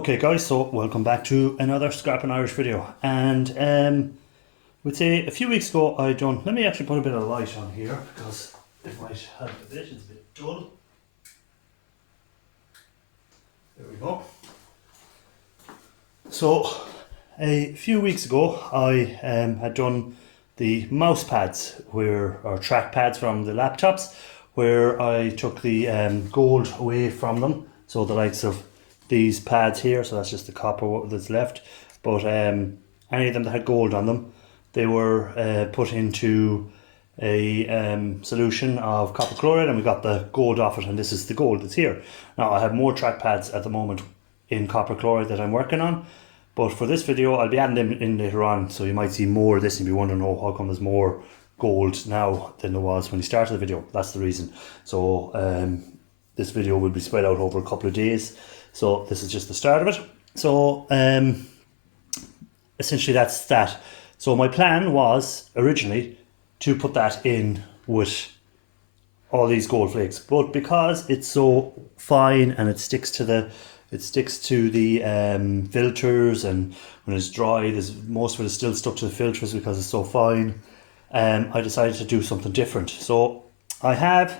Okay guys, so welcome back to another Scrapping Irish video. And we'd say a few weeks ago let me actually put a bit of light on here because it might help a bit, it's a bit dull. There we go. So a few weeks ago I had done the mouse pads or track pads from the laptops, where I took the gold away from them, so the likes of these pads here, so that's just the copper that's left, but any of them that had gold on them, they were put into a solution of copper chloride, and we got the gold off it, and this is the gold that's here. Now I have more track pads at the moment in copper chloride that I'm working on, but for this video I'll be adding them in later on, so you might see more of this and be wondering, oh, how come there's more gold now than there was when you started the video. That's the reason. So this video will be spread out over a couple of days, so this is just the start of it. So essentially that's that. So my plan was originally to put that in with all these gold flakes, but because it's so fine and it sticks to the filters, and when it's dry, most of it is still stuck to the filters because it's so fine. I decided to do something different. So I have,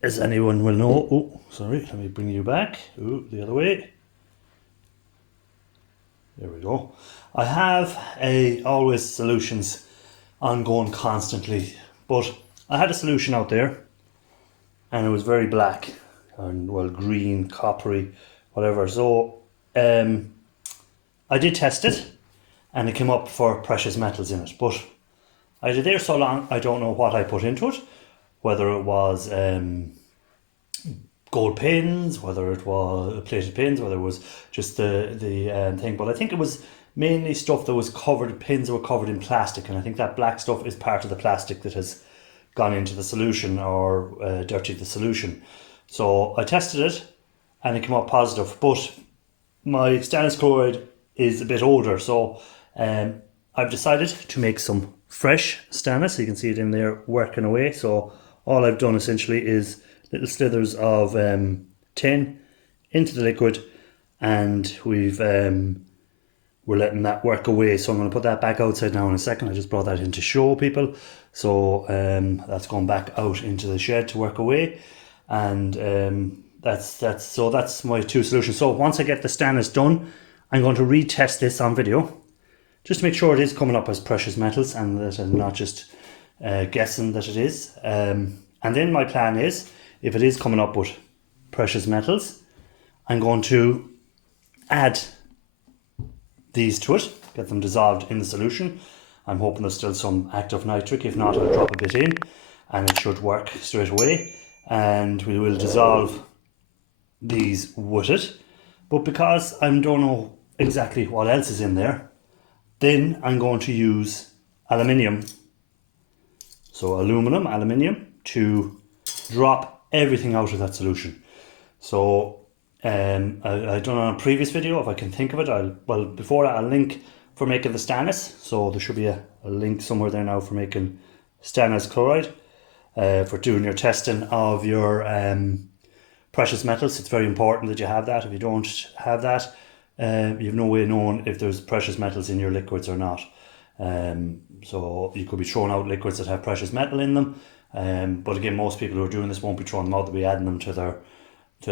as anyone will know, oh sorry, let me bring you back, the other way, there we go. I have always solutions ongoing constantly, but I had a solution out there and it was very black and, well, green, coppery, whatever. So I did test it and it came up for precious metals in it, but I did there so long I don't know what I put into it, whether it was gold pins, whether it was plated pins, whether it was just the thing, but I think it was mainly stuff that was covered, pins that were covered in plastic, and I think that black stuff is part of the plastic that has gone into the solution or dirtied the solution. So I tested it and it came up positive, but my stainless chloride is a bit older, so I've decided to make some fresh stainless. You can see it in there working away. So all I've done essentially is little slithers of tin into the liquid, and we're letting that work away. So I'm going to put that back outside now in a second. I just brought that in to show people. So that's going back out into the shed to work away, and that's my two solutions. So once I get the stainless done, I'm going to retest this on video just to make sure it is coming up as precious metals and that I'm not just guessing that it is. And then my plan is, if it is coming up with precious metals, I'm going to add these to it, get them dissolved in the solution. I'm hoping there's still some active nitric. If not, I'll drop a bit in and it should work straight away, and we will dissolve these with it. But because I don't know exactly what else is in there, then I'm going to use aluminium, so aluminium, to drop everything out of that solution. So I done on a previous video, if I can think of it, before that, I'll link for making the stainless, so there should be a link somewhere there now for making stainless chloride, for doing your testing of your precious metals. It's very important that you have that. If you don't have that, you've no way of knowing if there's precious metals in your liquids or not. So you could be throwing out liquids that have precious metal in them, but again, most people who are doing this won't be throwing them out. They'll be adding them to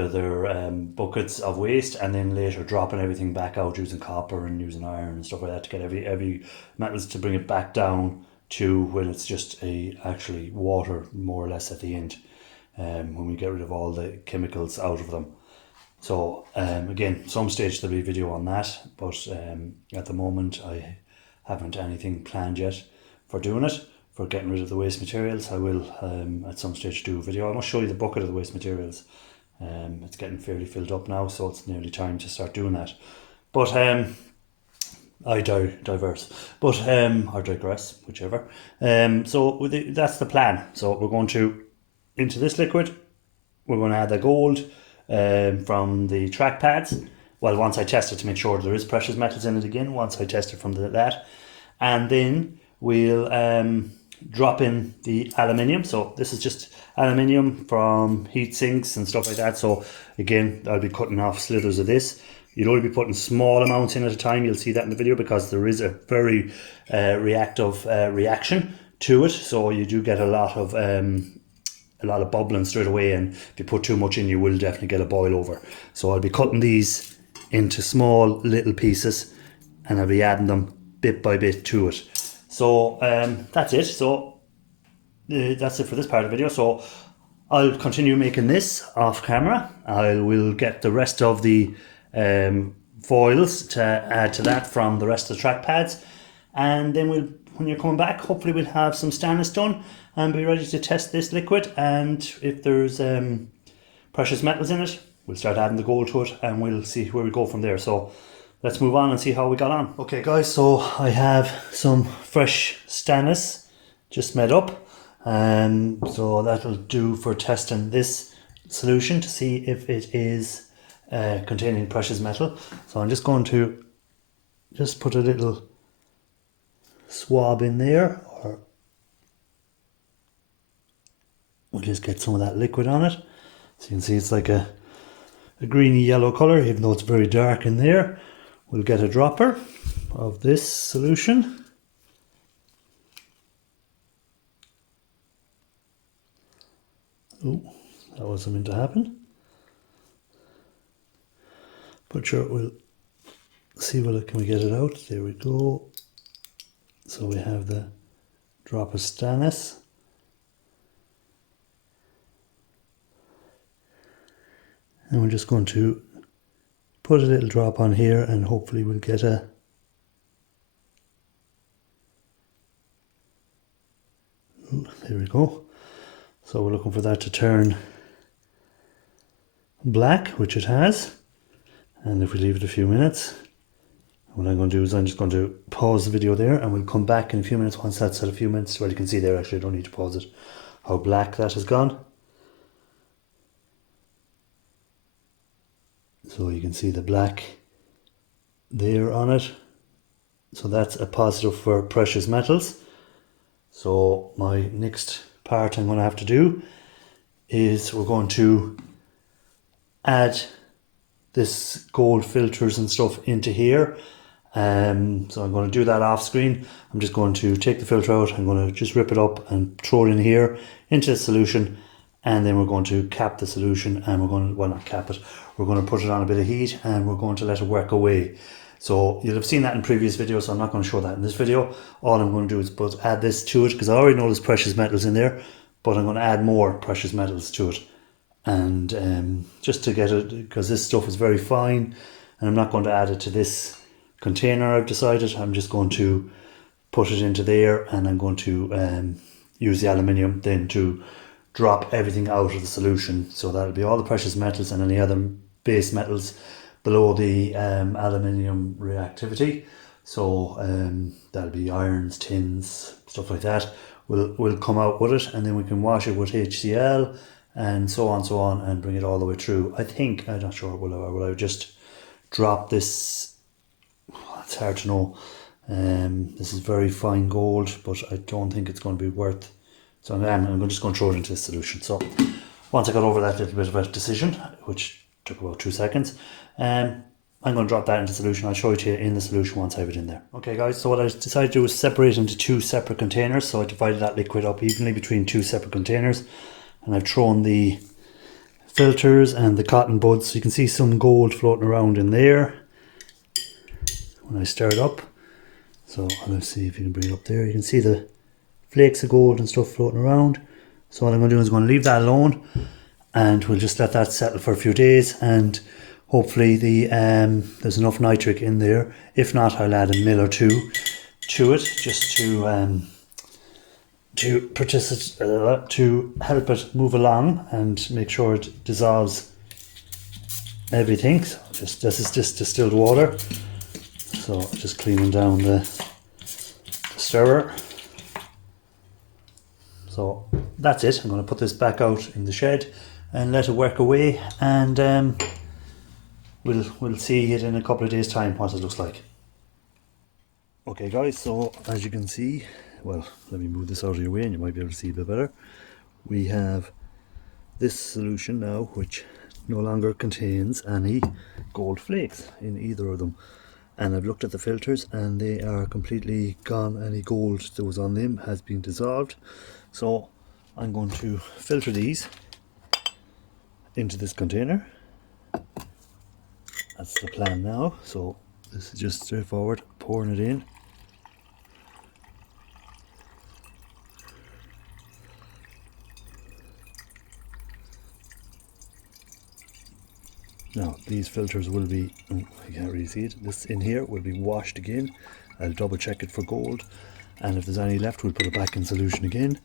their buckets of waste, and then later dropping everything back out using copper and using iron and stuff like that to get every metals, to bring it back down to when it's just actually water more or less at the end, when we get rid of all the chemicals out of them. So again, some stage there'll be a video on that, but at the moment I haven't anything planned yet for doing it, for getting rid of the waste materials. I will at some stage do a video. I must show you the bucket of the waste materials. It's getting fairly filled up now, so it's nearly time to start doing that. But I diverse, but or digress, whichever. So that's the plan. So we're going to, into this liquid, we're going to add the gold from the track pads. Well, once I test it to make sure there is precious metals in it again, once I test it from that, and then we'll drop in the aluminium. So this is just aluminium from heat sinks and stuff like that. So again, I'll be cutting off slithers of this. You'll only be putting small amounts in at a time. You'll see that in the video because there is a very reactive reaction to it. So you do get a lot of bubbling straight away, and if you put too much in, you will definitely get a boil over. So I'll be cutting these into small little pieces, and I'll be adding them bit by bit to it. So that's it. So that's it for this part of the video. So I'll continue making this off camera. I will get the rest of the foils to add to that from the rest of the track pads, and then when you're coming back, hopefully we'll have some stainless done and be ready to test this liquid. And if there's precious metals in it, we'll start adding the gold to it, and we'll see where we go from there. So let's move on and see how we got on. Okay guys, so I have some fresh stainless just made up, so that'll do for testing this solution to see if it is containing precious metal. So I'm just going to just put a little swab in there, or we'll just get some of that liquid on it. So you can see it's like a greeny yellow colour, even though it's very dark in there. We'll get a dropper of this solution. Oh, that wasn't meant to happen. But sure, we'll see can we get it out. There we go. So we have the drop of stainless. And we're just going to put a little drop on here, and hopefully we'll get there we go. So we're looking for that to turn black, which it has. And if we leave it a few minutes, what I'm going to do is I'm just going to pause the video there, and we'll come back in a few minutes once that's at a few minutes. Well, you can see there, actually I don't need to pause it, how black that has gone. So you can see the black there on it. So that's a positive for precious metals. So my next part I'm going to have to do is we're going to add this gold filters and stuff into here. So I'm going to do that off screen. I'm just going to take the filter out. I'm going to just rip it up and throw it in here into the solution, and then we're going to cap the solution, and we're going to, well, not cap it, we're going to put it on a bit of heat, and we're going to let it work away. So you'll have seen that in previous videos, so I'm not going to show that in this video. All I'm going to do is add this to it, because I already know there's precious metals in there, but I'm going to add more precious metals to it. And just to get it, because this stuff is very fine, and I'm not going to add it to this container. I've decided I'm just going to put it into there, and I'm going to use the aluminium then to drop everything out of the solution. So that'll be all the precious metals and any other base metals below the aluminium reactivity. So that'll be irons, tins, stuff like that will come out with it, and then we can wash it with HCl and so on, and bring it all the way through. I think, I'm not sure, will I just drop this? It's hard to know. This is very fine gold, but I don't think it's going to be worth. So I'm just going to throw it into the solution. So once I got over that little bit of a decision, which took about 2 seconds, I'm going to drop that into solution. I'll show it to you in the solution once I have it in there. Okay guys, so what I decided to do was separate into 2 separate containers. So I divided that liquid up evenly between 2 separate containers, and I've thrown the filters and the cotton buds. So you can see some gold floating around in there when I stir it up. So let's see if you can bring it up there. You can see the flakes of gold and stuff floating around. So what I'm going to do is I'm going to leave that alone, and we'll just let that settle for a few days, and hopefully there's enough nitric in there. If not, I'll add a mil or 2 to it, just to help it move along and make sure it dissolves everything. So this is just distilled water. So just cleaning down the stirrer. So that's it. I'm going to put this back out in the shed and let it work away, and we'll see it in a couple of days time what it looks like. Okay guys, so as you can see, well, let me move this out of your way and you might be able to see a bit better. We have this solution now which no longer contains any gold flakes in either of them, and I've looked at the filters and they are completely gone. Any gold that was on them has been dissolved. So I'm going to filter these into this container. That's the plan now. So this is just straightforward, pouring it in. Now these filters will be, you can't really see it, this in here will be washed again. I'll double check it for gold, and if there's any left we'll put it back in solution again.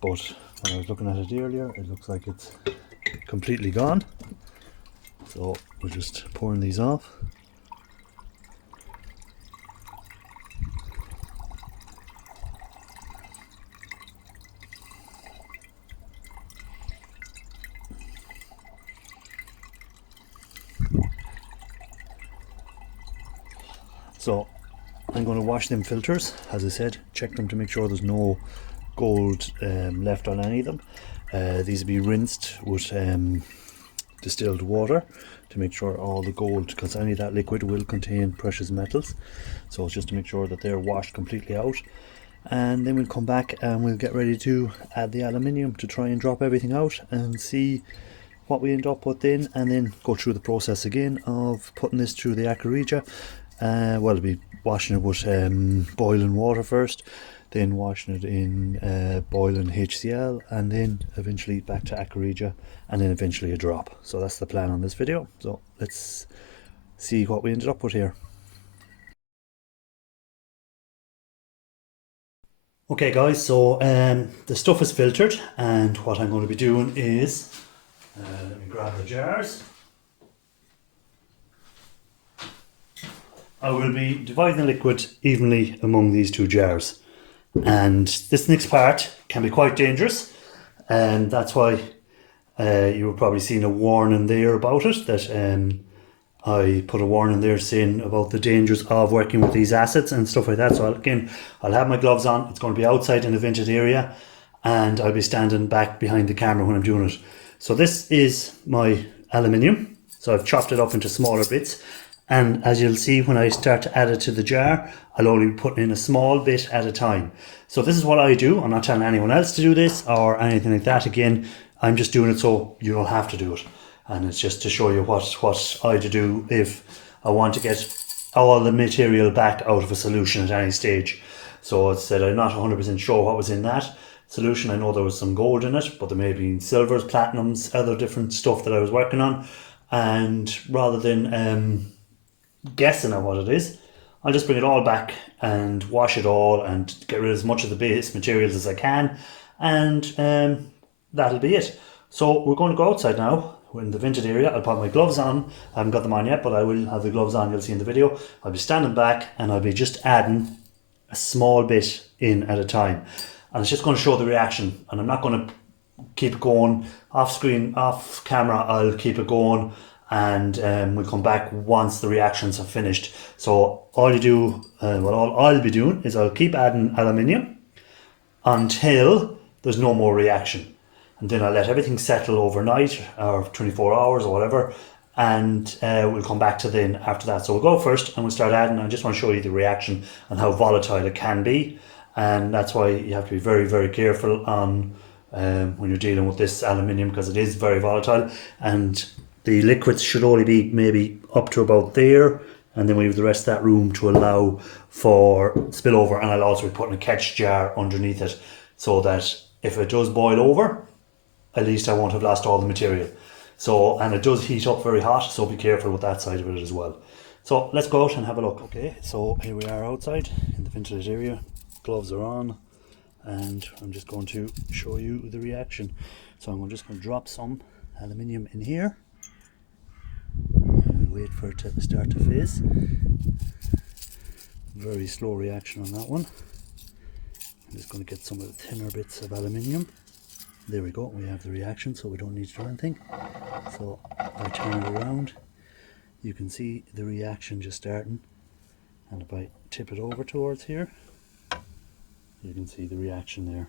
But when I was looking at it earlier, it looks like it's completely gone. So we're just pouring these off. So I'm going to wash them filters, as I said, check them to make sure there's no gold left on any of them. These will be rinsed with distilled water to make sure all the gold, because any of that liquid will contain precious metals, so it's just to make sure that they're washed completely out. And then we'll come back and we'll get ready to add the aluminium to try and drop everything out and see what we end up with then, and then go through the process again of putting this through the acarija. Well, we'll be washing it with boiling water first, then washing it in boiling HCl, and then eventually back to acarija, and then eventually a drop. So that's the plan on this video. So let's see what we ended up with here. Okay guys, so the stuff is filtered, and what I'm going to be doing is, let me grab the jars. I will be dividing the liquid evenly among these two jars, and this next part can be quite dangerous, and that's why you were probably seeing a warning there about it, that I put a warning there saying about the dangers of working with these acids and stuff like that. So I'll have my gloves on. It's going to be outside in a vented area, and I'll be standing back behind the camera when I'm doing it. So this is my aluminium. So I've chopped it up into smaller bits, and as you'll see when I start to add it to the jar, I'll only be putting in a small bit at a time. So this is what I do. I'm not telling anyone else to do this or anything like that. Again, I'm just doing it so you don't have to do it. And it's just to show you what I do if I want to get all the material back out of a solution at any stage. So it's said I'm not 100% sure what was in that solution. I know there was some gold in it, but there may have been silvers, platinums, other different stuff that I was working on. And rather than guessing at what it is, I'll just bring it all back and wash it all and get rid of as much of the base materials as I can, and that'll be it. So we're going to go outside now. We're in the vented area. I'll put my gloves on. I haven't got them on yet, but I will have the gloves on. You'll see in the video. I'll be standing back and I'll be just adding a small bit in at a time, and it's just going to show the reaction. And I'm not going to keep it going off screen, off camera. I'll keep it going, and we'll come back once the reactions have finished. So all you do, all I'll be doing is I'll keep adding aluminium until there's no more reaction, and then I'll let everything settle overnight or 24 hours or whatever, and we'll come back to then after that. So we'll go first and we'll start adding. I just want to show you the reaction and how volatile it can be, and that's why you have to be very, very careful on when you're dealing with this aluminium, because it is very volatile, and the liquids should only be maybe up to about there, and then we have the rest of that room to allow for spillover. And I'll also be putting a catch jar underneath it, so that if it does boil over, at least I won't have lost all the material. So, and it does heat up very hot, so be careful with that side of it as well. So let's go out and have a look. Okay, so here we are outside in the ventilation area. Gloves are on, and I'm just going to show you the reaction. So I'm just going to drop some aluminium in here. Wait for it to start to fizz. Very slow reaction on that one. I'm just going to get some of the thinner bits of aluminium. There we go, we have the reaction, so we don't need to do anything. So if I turn it around, you can see the reaction just starting. And if I tip it over towards here, You can see the reaction there.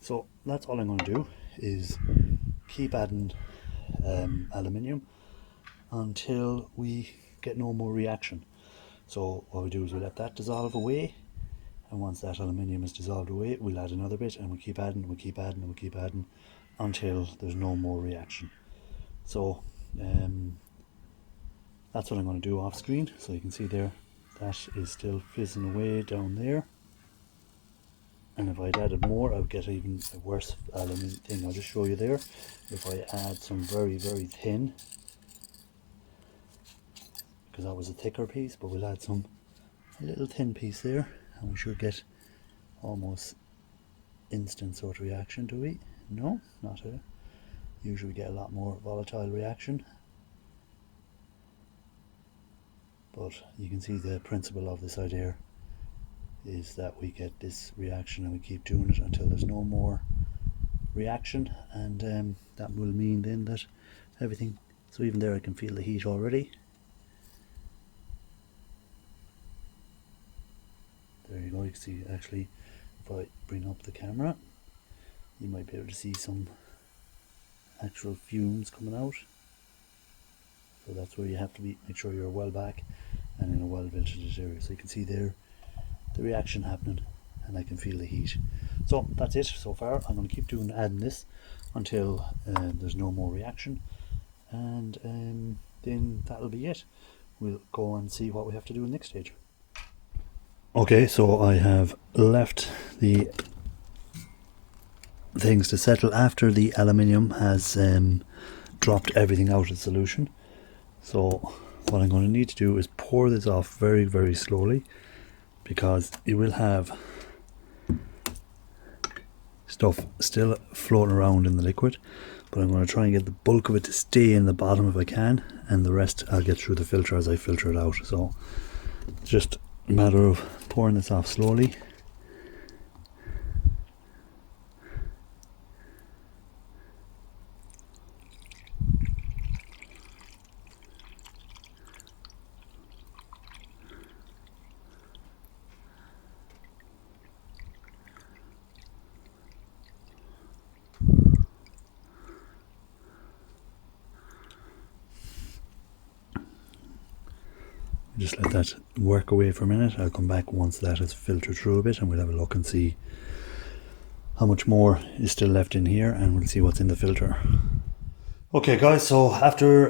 So that's all I'm going to do, is keep adding aluminium until we get no more reaction. So what we do is we let that dissolve away, and once that aluminium is dissolved away, we'll add another bit, and we keep adding, and we keep adding, and we keep adding until there's no more reaction. So that's what I'm going to do off screen. So you can see there, that is still fizzing away down there. And if I'd added more, I would get even a worse aluminium thing. I'll just show you there. If I add some very, very thin, because that was a thicker piece, but we'll add a little thin piece there, and we should get almost instant sort of reaction, do we? No, not here. Usually we get a lot more volatile reaction. But you can see the principle of this idea is that we get this reaction and we keep doing it until there's no more reaction, and that will mean then that everything, so even there I can feel the heat already. There you go, you can see actually, if I bring up the camera, you might be able to see some actual fumes coming out. So that's where you have to make sure you're well back and in a well ventilated area. So you can see there the reaction happening, and I can feel the heat. So that's it so far. I'm going to keep adding this until there's no more reaction, and then that'll be it. We'll go and see what we have to do in the next stage. Okay, so I have left the things to settle after the aluminium has dropped everything out of the solution. So what I'm going to need to do is pour this off very, very slowly, because you will have stuff still floating around in the liquid, but I'm going to try and get the bulk of it to stay in the bottom if I can, and the rest I'll get through the filter as I filter it out. So it's just a matter of pouring this off slowly. Just let that work away for a minute. I'll come back once that has filtered through a bit, and we'll have a look and see how much more is still left in here, and we'll see what's in the filter. Okay guys, so after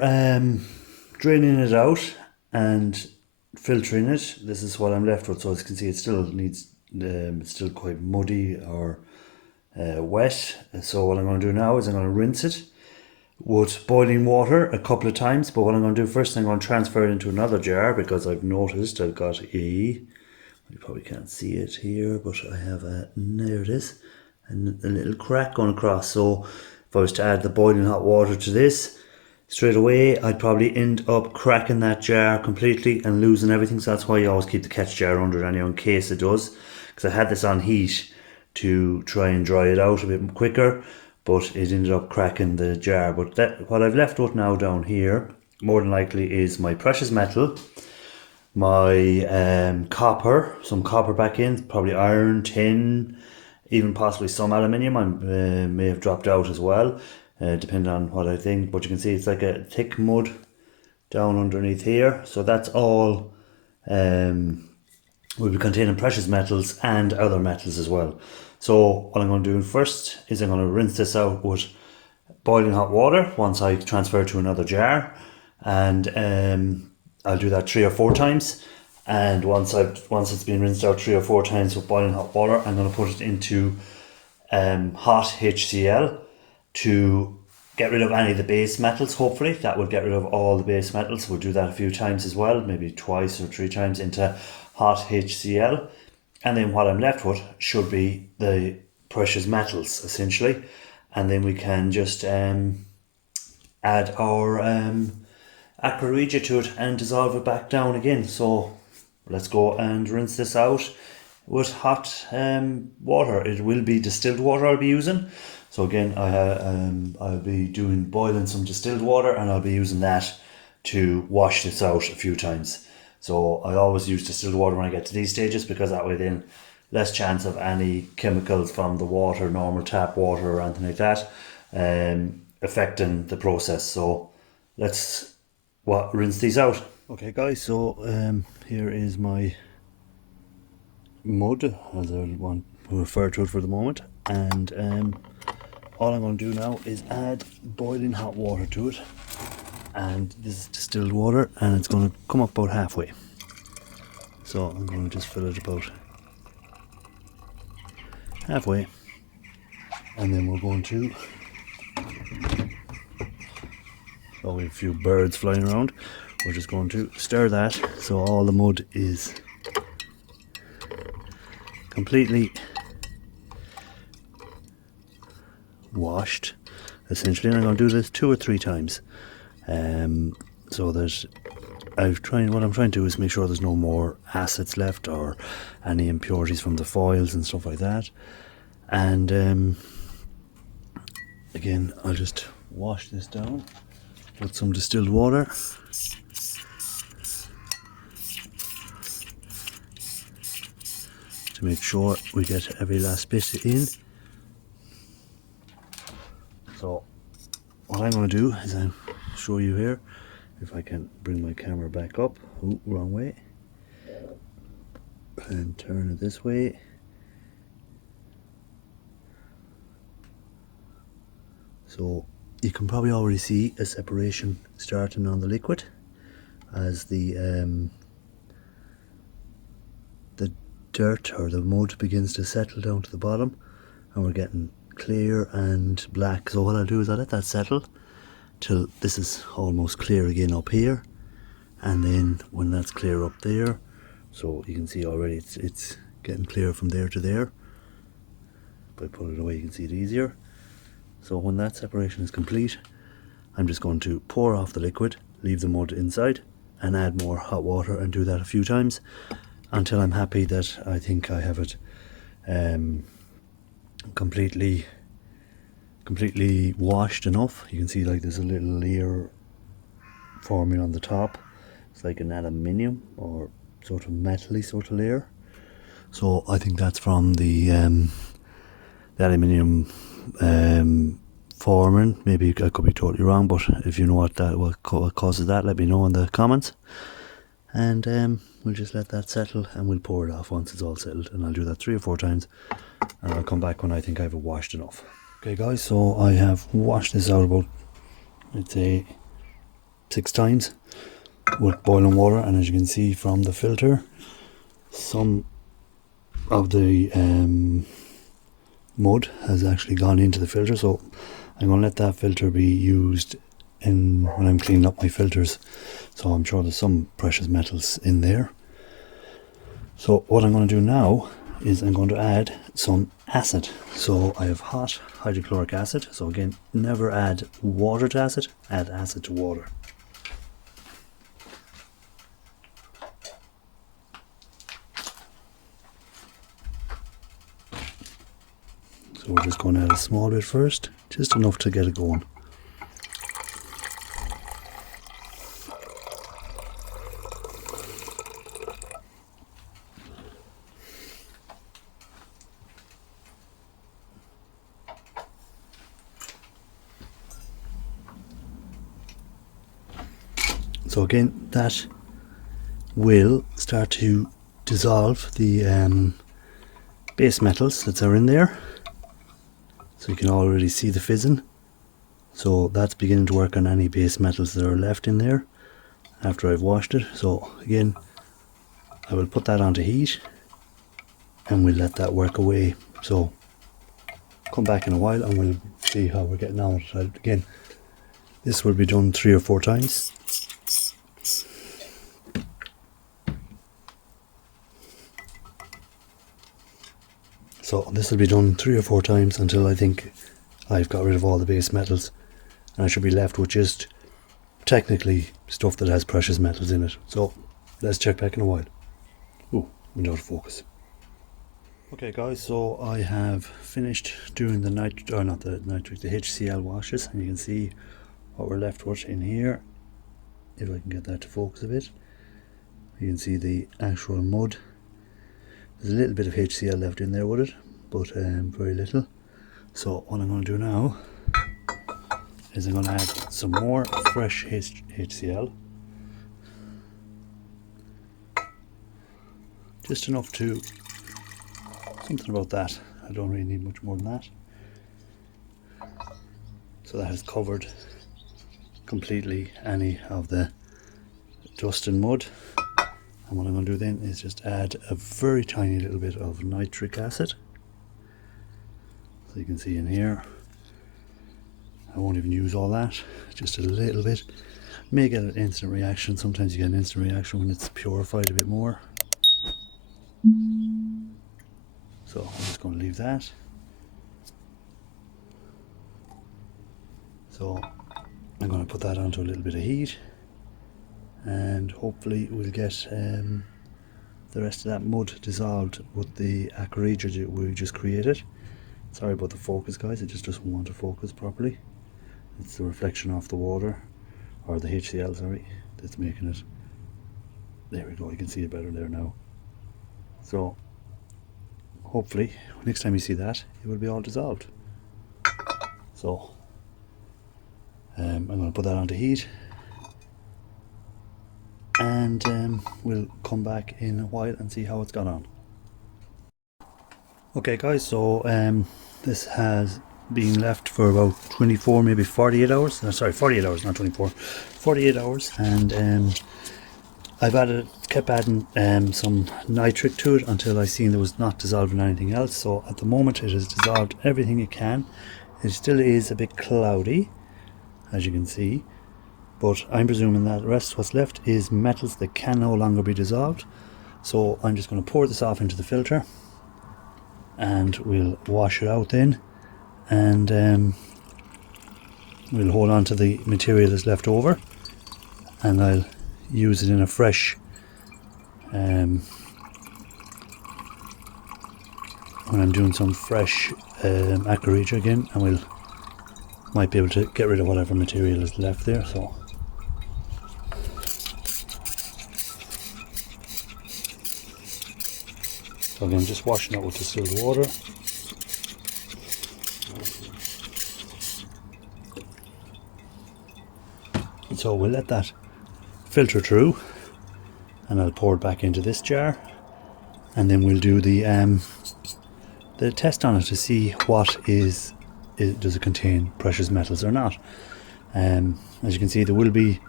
draining it out and filtering it, this is what I'm left with. So as you can see, it still needs, it's still quite muddy or wet. So what I'm going to do now is I'm going to rinse it with boiling water a couple of times. But what I'm going to do first, I'm going to transfer it into another jar, because I've noticed I've got you probably can't see it here, but I have there it is, and a little crack going across. So if I was to add the boiling hot water to this straight away, I'd probably end up cracking that jar completely and losing everything. So that's why you always keep the catch jar under it anyway, in case it does, because I had this on heat to try and dry it out a bit quicker, but it ended up cracking the jar. But that, what I've left with now down here, more than likely, is my precious metal, my copper, some copper back in, probably iron, tin, even possibly some aluminium. I may have dropped out as well, depending on what I think. But you can see it's like a thick mud down underneath here. So that's all will be containing precious metals and other metals as well. So what I'm going to do first is I'm going to rinse this out with boiling hot water once I transfer it to another jar, and I'll do that 3 or 4 times. And once it's been rinsed out 3 or 4 times with boiling hot water, I'm going to put it into hot HCl to get rid of any of the base metals. Hopefully that would get rid of all the base metals. We'll do that a few times as well, maybe 2 or 3 times into hot HCl. And then what I'm left with should be the precious metals, essentially. And then we can just add our aqua regia to it and dissolve it back down again. So let's go and rinse this out with hot water. It will be distilled water I'll be using. So again, I'll be boiling some distilled water, and I'll be using that to wash this out a few times. So I always use distilled water when I get to these stages, because that way then less chance of any chemicals from the water, normal tap water or anything like that, affecting the process. So let's rinse these out. Okay guys, so here is my mud, as I want to refer to it for the moment, and all I'm going to do now is add boiling hot water to it, and this is distilled water, and it's going to come up about halfway. So I'm going to just fill it about halfway, and then we're going to, oh, we have a few birds flying around, we're just going to stir that so all the mud is completely washed, essentially. And I'm going to do this 2 or 3 times, so that what I'm trying to do is make sure there's no more acids left or any impurities from the foils and stuff like that. And again, I'll just wash this down with some distilled water. To make sure we get every last bit in. So what I'm going to do is I'll show you here, if I can bring my camera back up. Oh, wrong way. And turn it this way. So you can probably already see a separation starting on the liquid as the dirt or the mud begins to settle down to the bottom, and we're getting clear and black. So what I'll do is I'll let that settle till this is almost clear again up here, and then when that's clear up there, so you can see already it's getting clear from there to there. If I pull it away you can see it easier. So when that separation is complete, I'm just going to pour off the liquid, leave the mud inside, and add more hot water, and do that a few times until I'm happy that I think I have it completely washed enough. You can see like there's a little layer forming on the top. It's like an aluminium or sort of metally sort of layer. So I think that's from the aluminium forming. Maybe I could be totally wrong, but if you know what causes that, let me know in the comments. And we'll just let that settle, and we'll pour it off once it's all settled, and I'll do that 3 or 4 times, and I'll come back when I think I've washed enough. Okay guys, so I have washed this out about, I'd say, 6 times with boiling water, and as you can see from the filter, some of the mud has actually gone into the filter, so I'm going to let that filter be used when I'm cleaning up my filters. So I'm sure there's some precious metals in there. So what I'm going to do now is I'm going to add some acid. So I have hot hydrochloric acid. So again, never add water to acid, add acid to water. So we're just going to add a small bit first, just enough to get it going. So again, that will start to dissolve the base metals that are in there. So you can already see the fizzing. So that's beginning to work on any base metals that are left in there after I've washed it. So again, I will put that onto heat, and we'll let that work away. So come back in a while and we'll see how we're getting on with it. Again, this will be done 3 or 4 times. So this will be done 3 or 4 times until I think I've got rid of all the base metals, and I should be left with just technically stuff that has precious metals in it. So let's check back in a while. Oh, went out of focus. Okay guys, so I have finished doing the the HCl washes, and you can see what we're left with in here. If I can get that to focus a bit, you can see the actual mud There's a little bit of HCl left in there with it, but very little. So what I'm going to do now is I'm going to add some more fresh HCl. Just enough to, something about that. I don't really need much more than that. So that has covered completely any of the dust and mud. And what I'm going to do then is just add a very tiny little bit of nitric acid. So you can see in here, I won't even use all that, just a little bit. May get an instant reaction. Sometimes you get an instant reaction when it's purified a bit more. So I'm just going to leave that. So I'm going to put that onto a little bit of heat, and hopefully we'll get the rest of that mud dissolved with the aqua that we just created. Sorry about the focus, guys, it just doesn't want to focus properly. It's the reflection off the water, or the HCl, sorry, that's making it. There we go, you can see it better there now. So hopefully next time you see that, it will be all dissolved. So I'm going to put that onto heat, and we'll come back in a while and see how it's gone on. Okay guys, so this has been left for about 24, maybe 48 hours. Sorry, 48 hours, not 24. 48 hours, and I've kept adding some nitric to it until I seen there was not dissolving anything else. So at the moment it has dissolved everything it can. It still is a bit cloudy, as you can see, but I'm presuming that the rest of what's left is metals that can no longer be dissolved. So I'm just going to pour this off into the filter, and we'll wash it out then, and we'll hold on to the material that's left over, and I'll use it in a fresh when I'm doing some fresh aqua again, and might be able to get rid of whatever material is left there. So again, just washing it with distilled water. So we'll let that filter through, and I'll pour it back into this jar, and then we'll do the test on it to see what does it contain precious metals or not. As you can see, there will be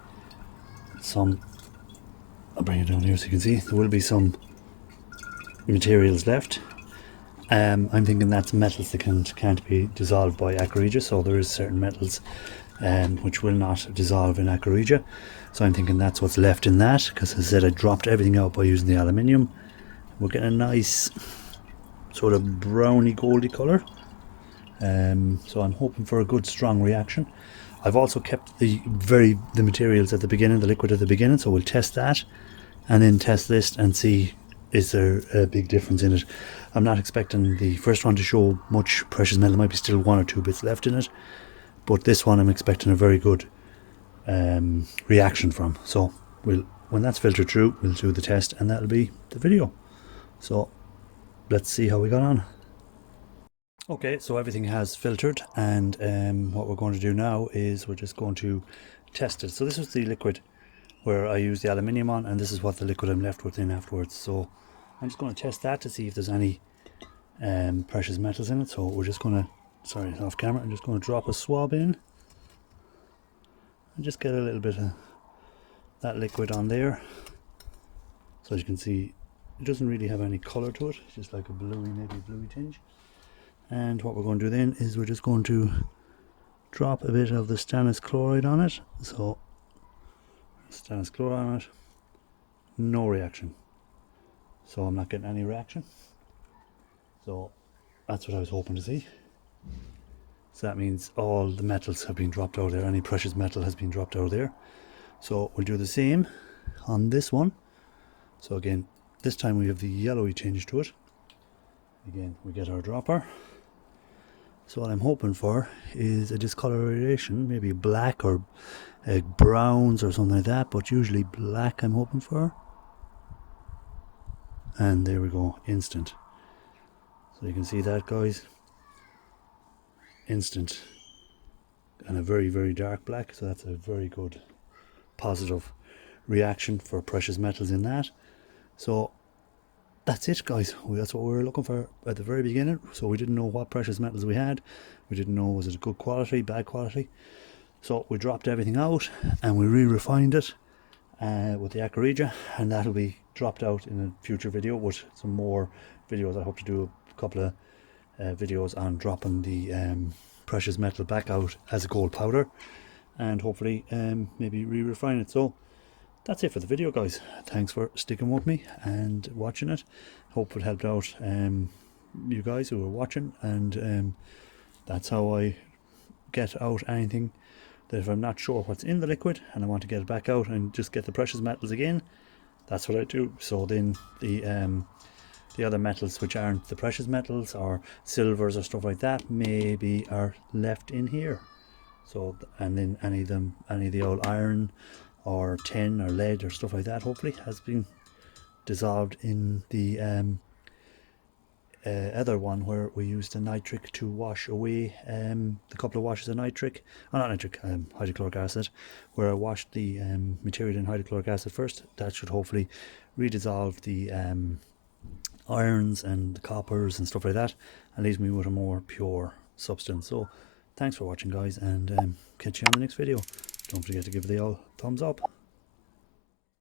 some, I'll bring it down here so you can see, there will be some materials left. I'm thinking that's metals that can't be dissolved by aqua, so there is certain metals which will not dissolve in aqua. So I'm thinking that's what's left in that, because as I said, I dropped everything out by using the aluminium. We're getting a nice sort of browny goldy colour, so I'm hoping for a good strong reaction. I've also kept the materials at the beginning, the liquid at the beginning, so we'll test that and then test this and see is there a big difference in it. I'm not expecting the first one to show much precious metal. There might be still one or two bits left in it, but this one I'm expecting a very good reaction from. So when that's filtered through, we'll do the test, and that'll be the video. So let's see how we got on. Okay, so everything has filtered, and what we're going to do now is we're just going to test it. So this was the liquid where I used the aluminium on, and this is what the liquid I'm left with in afterwards. So I'm just going to test that to see if there's any precious metals in it. So we're just going to, sorry, off camera, I'm just going to drop a swab in and just get a little bit of that liquid on there. So as you can see, it doesn't really have any colour to it, it's just like a bluey, maybe bluey tinge. And what we're going to do then is we're just going to drop a bit of the stannous chloride on it. So stannous chloride on it, no reaction. So I'm not getting any reaction. So that's what I was hoping to see. So that means all the metals have been dropped out of there, any precious metal has been dropped out of there. So we'll do the same on this one. So again, this time we have the yellowy tinge to it. Again, we get our dropper. So what I'm hoping for is a discoloration, maybe black or browns or something like that, but usually black I'm hoping for. and there we go, instant. So you can see that, guys, instant, and a very, very dark black. So that's a very good positive reaction for precious metals in that. So that's it, guys. That's what we were looking for at the very beginning. So we didn't know what precious metals we had. We didn't know was it good quality, bad quality. So we dropped everything out and we re-refined it with the Acarija, and that'll be dropped out in a future video with some more videos. I hope to do a couple of videos on dropping the precious metal back out as a gold powder, and hopefully maybe re-refine it. So that's it for the video, guys. Thanks for sticking with me and watching it. Hope it helped out you guys who are watching, and that's how I get out anything that if I'm not sure what's in the liquid and I want to get it back out and just get the precious metals again, that's what I do. So then the other metals which aren't the precious metals or silvers or stuff like that maybe are left in here. So, and then any of the old iron or tin or lead or stuff like that hopefully has been dissolved in the other one where we used the nitric to wash away the couple of washes of nitric, not nitric, hydrochloric acid, where I washed the material in hydrochloric acid first. That should hopefully redissolve the irons and the coppers and stuff like that, and leaves me with a more pure substance. So thanks for watching, guys, and catch you on the next video. Don't forget to give the old thumbs up.